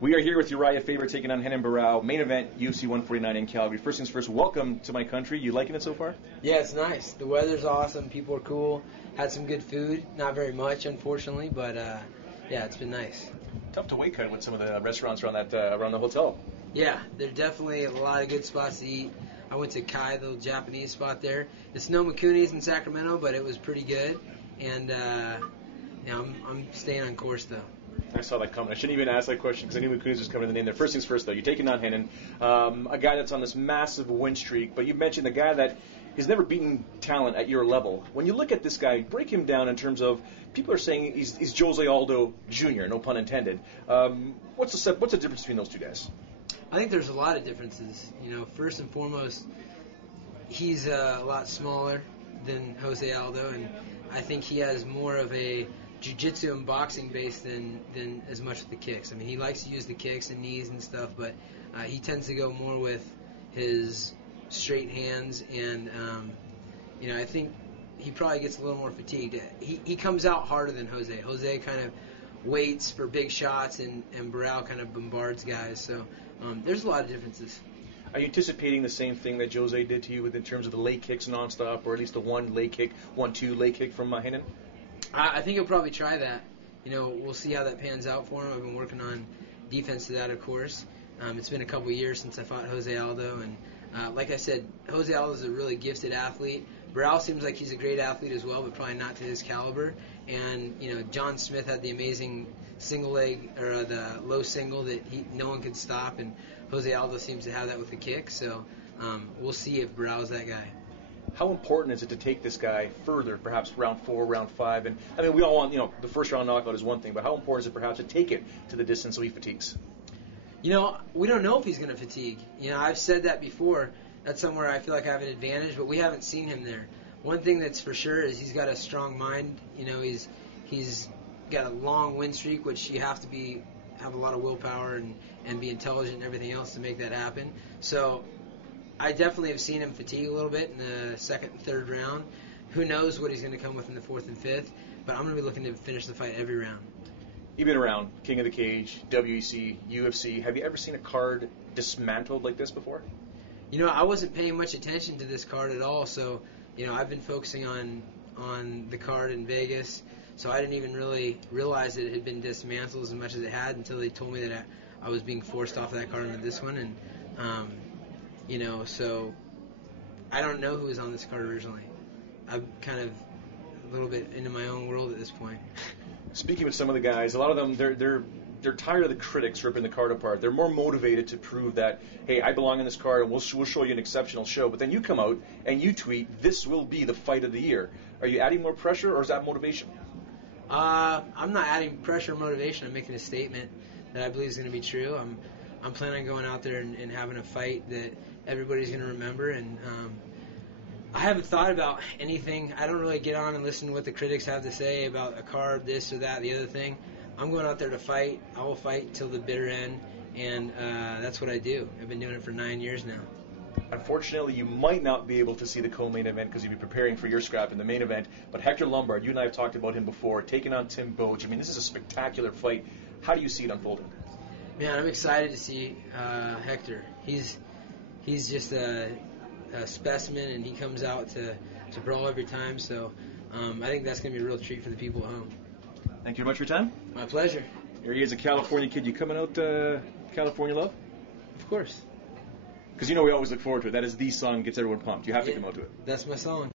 We are here with Urijah Faber taking on Renan Barao, main event, UFC 149 in Calgary. First things first, welcome to my country. You liking it so far? Yeah, it's nice. The weather's awesome. People are cool. Had some good food. Not very much, unfortunately, but yeah, it's been nice. Tough to weight cut with some of the restaurants around around the hotel. Yeah, there are definitely a lot of good spots to eat. I went to Kai, the little Japanese spot there. It's no Makuni's in Sacramento, but it was pretty good. And yeah, I'm staying on course though. I saw that comment. I shouldn't even ask that question because I knew Makuni's was coming in the name there. First things first, though, you're taking on Renan, a guy that's on this massive win streak, but you mentioned a guy that has never beaten talent at your level. When you look at this guy, break him down in terms of, people are saying he's Jose Aldo Jr., no pun intended. What's the difference between those two guys? I think there's a lot of differences. You know, first and foremost, he's a lot smaller than Jose Aldo, and I think he has more of a jiu-jitsu and boxing base than as much with the kicks. I mean, he likes to use the kicks and knees and stuff, but he tends to go more with his straight hands, and you know, I think he probably gets a little more fatigued. He comes out harder than Jose. Jose kind of waits for big shots, and Barao kind of bombards guys. So there's a lot of differences. Are you anticipating the same thing that Jose did to you in terms of the leg kicks nonstop, or at least the 1-2 leg kick from Renan? I think he'll probably try that. You know, we'll see how that pans out for him. I've been working on defense to that, of course. It's been a couple years since I fought Jose Aldo, and like I said, Jose Aldo is a really gifted athlete. Barao seems like he's a great athlete as well, but probably not to his caliber. And you know, John Smith had the amazing single leg, or the low single that no one could stop, and Jose Aldo seems to have that with the kick. So we'll see if Barao's that guy. How important is it to take this guy further, perhaps round 4, round 5? And I mean, we all want, the first round knockout is one thing, but how important is it perhaps to take it to the distance so he fatigues? You know, we don't know if he's going to fatigue. You know, I've said that before. That's somewhere I feel like I have an advantage, but we haven't seen him there. One thing that's for sure is he's got a strong mind. You know, he's got a long win streak, which you have to have a lot of willpower and be intelligent and everything else to make that happen. So I definitely have seen him fatigue a little bit in the second and third round. Who knows what he's going to come with in the fourth and fifth, but I'm going to be looking to finish the fight every round. You've been around, King of the Cage, WEC, UFC. Have you ever seen a card dismantled like this before? You know, I wasn't paying much attention to this card at all, so, you know, I've been focusing on the card in Vegas, so I didn't even really realize that it had been dismantled as much as it had until they told me that I was being forced off of that card into this one, and you know, so I don't know who was on this card originally. I'm kind of a little bit into my own world at this point. Speaking with some of the guys, a lot of them, they're tired of the critics ripping the card apart. They're more motivated to prove that, hey, I belong in this card, and we'll show you an exceptional show. But then you come out and you tweet, this will be the fight of the year. Are you adding more pressure, or is that motivation? I'm not adding pressure or motivation. I'm making a statement that I believe is going to be true. I'm planning on going out there and having a fight that everybody's going to remember, and I haven't thought about anything. I don't really get on and listen to what the critics have to say about a card, this or that, the other thing. I'm going out there to fight. I will fight till the bitter end, and that's what I do. I've been doing it for 9 years now. Unfortunately, you might not be able to see the co-main event because you'll be preparing for your scrap in the main event, but Hector Lombard, you and I have talked about him before, taking on Tim Boetsch. I mean, this is a spectacular fight. How do you see it unfolding? Man, I'm excited to see Hector. He's just a specimen, and he comes out to brawl every time. So I think that's going to be a real treat for the people at home. Thank you very much for your time. My pleasure. Here he is, a California kid. You coming out California Love? Of course. Because we always look forward to it. That is the song that gets everyone pumped. You have to come out to it. That's my song.